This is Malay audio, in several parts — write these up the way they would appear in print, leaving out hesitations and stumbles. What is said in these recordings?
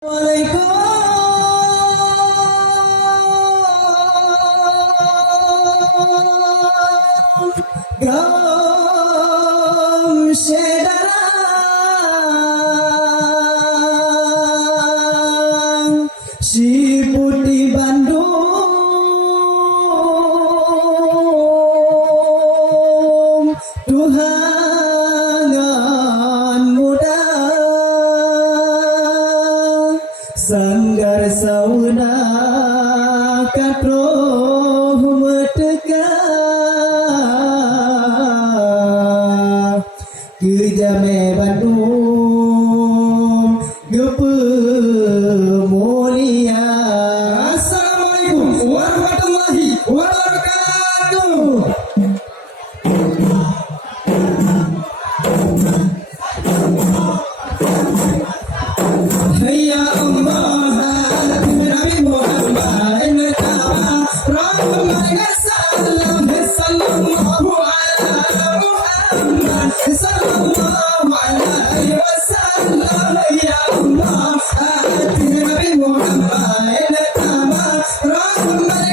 Si Putih Bandung Tuhangan muda Sanggar sauna katroh metega Kejame Bandung gepe mulia. Assalamualaikum warahmatullahi wabarakatuh. Hayya Allah Nabi Muhammad Mustafa Rasulullah sallallahu alaihi wasallam ya Allah Nabi Muhammad Rasulullah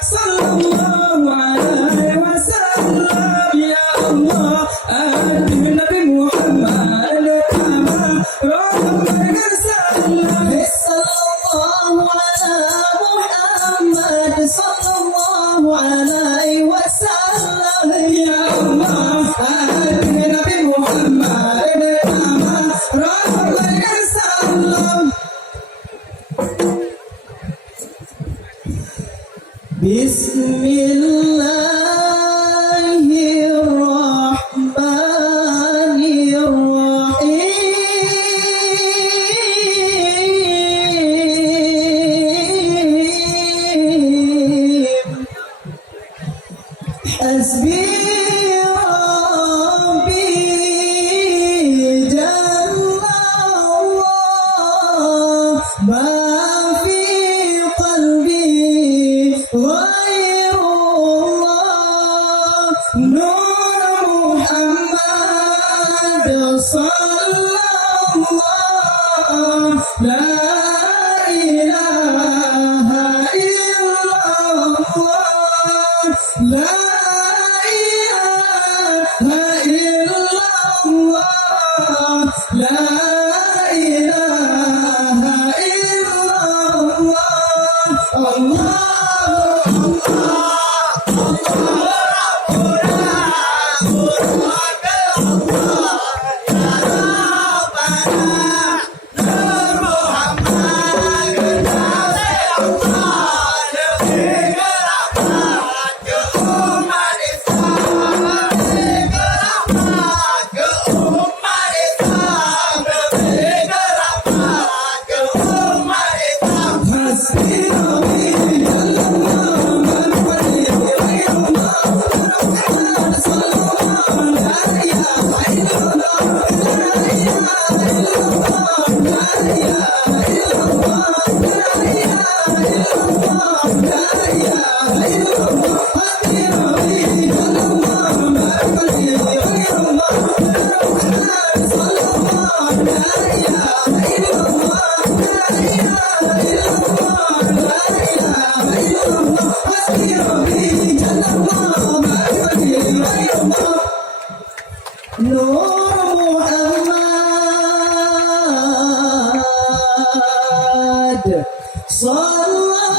sallallahu alaihi wasallam ya Allah Nabi Muhammad sallallahu alaihi wasallam ya Allah Nabi Muhammad sallallahu Bismillahirrahmanirrahim. Hasbi Rabbi Jalla Allah ma fi qalbi ghairullah Nur Muhammad sallallahu la ilaha illallah la La ilaha illallah Allah Nur Muhammad sallallahu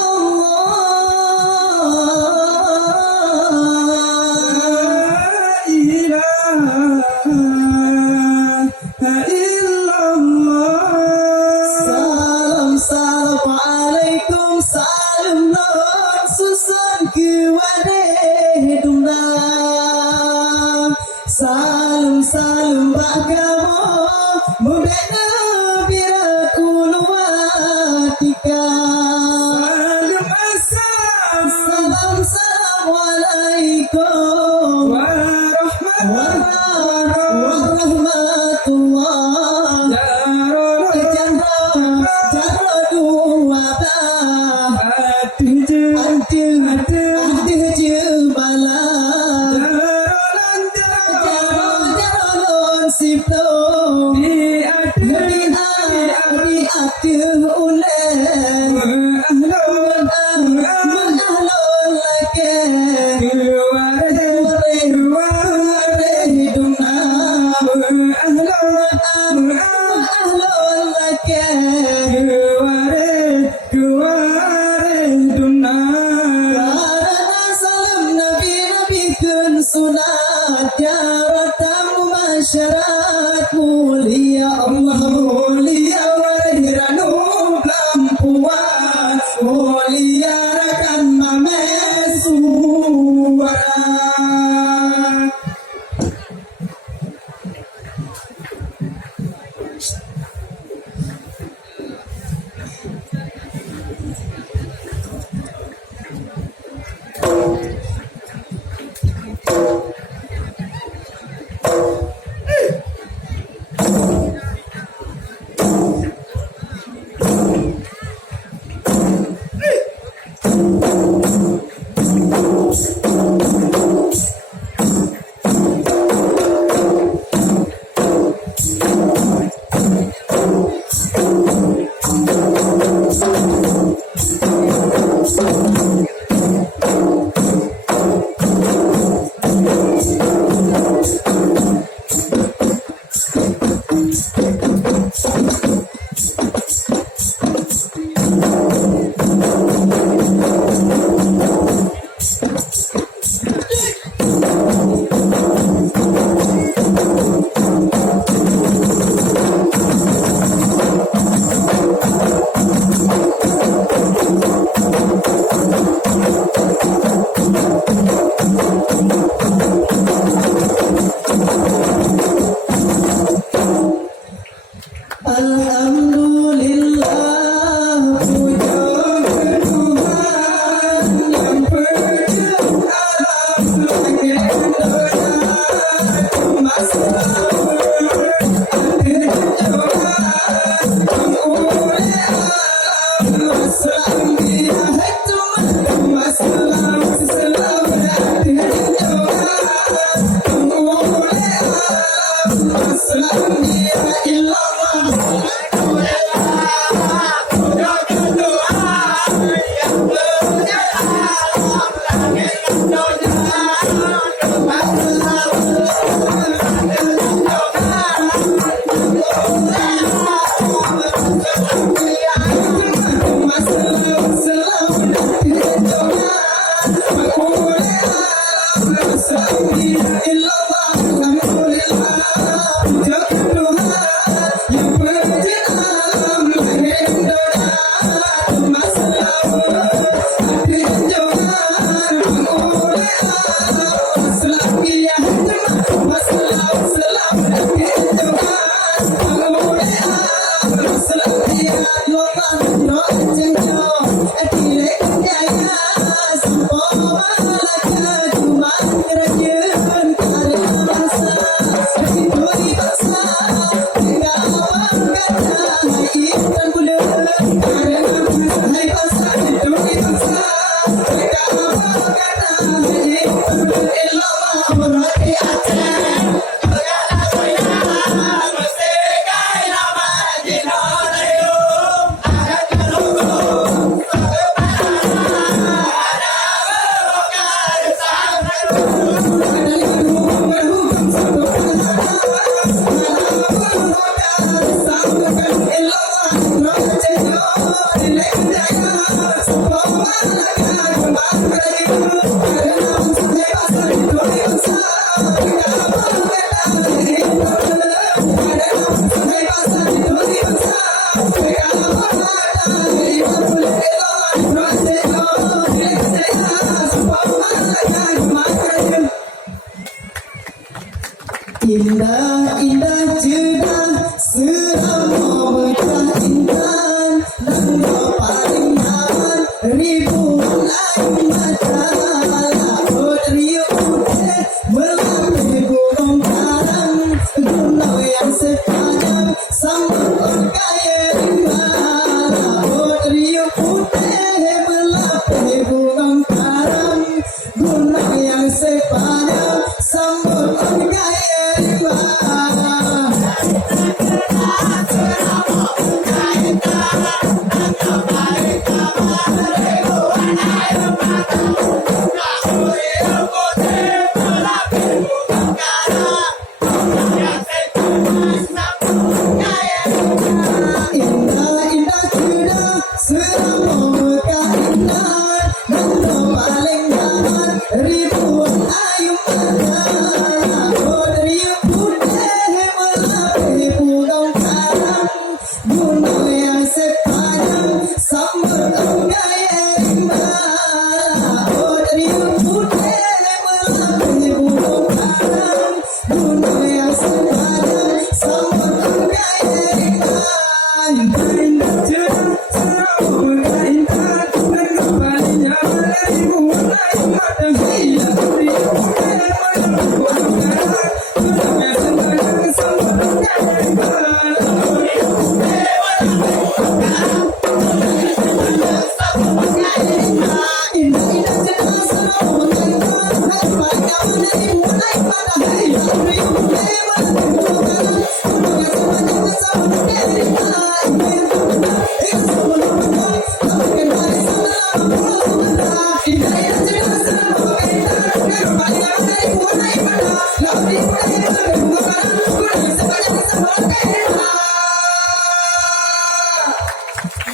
Assalamualaikum salam susun kiwade dumdam salam bagamo mudana birakulumatika Assalamualaikum warahmatullah si cipta di hati ulen mengahlul lake hidupna mengahlul lake karena salam nabi kun sunat jaratan masyarakat mulia Allah mulia warhiranu lampuan mulia rakan mamesuara. Alhamdulillah puja Tuhan yang berjuang alam langit doa cuma selalu hadir Tuhan mengulia alam salam dia cuma selalu hadir Tuhan mengulia alam salam dia illallah. Indah, indah juga selama berkah intan dan paling nyaman ribuan air mata laut riuh putih melapih gunung karang gunung yang sepanjang samudra kaya rimba laut riuh putih melapih gunung karang gunung yang sepanjang samudra kaya rimba.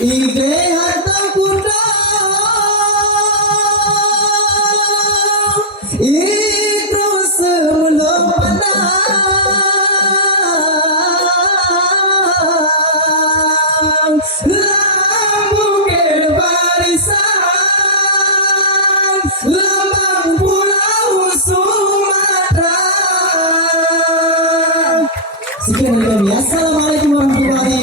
Ide harta kuda itu sebelum pandang lambung barisan lambang pulau Sumatera. Sekian dari kami. Assalamualaikum warahmatullahi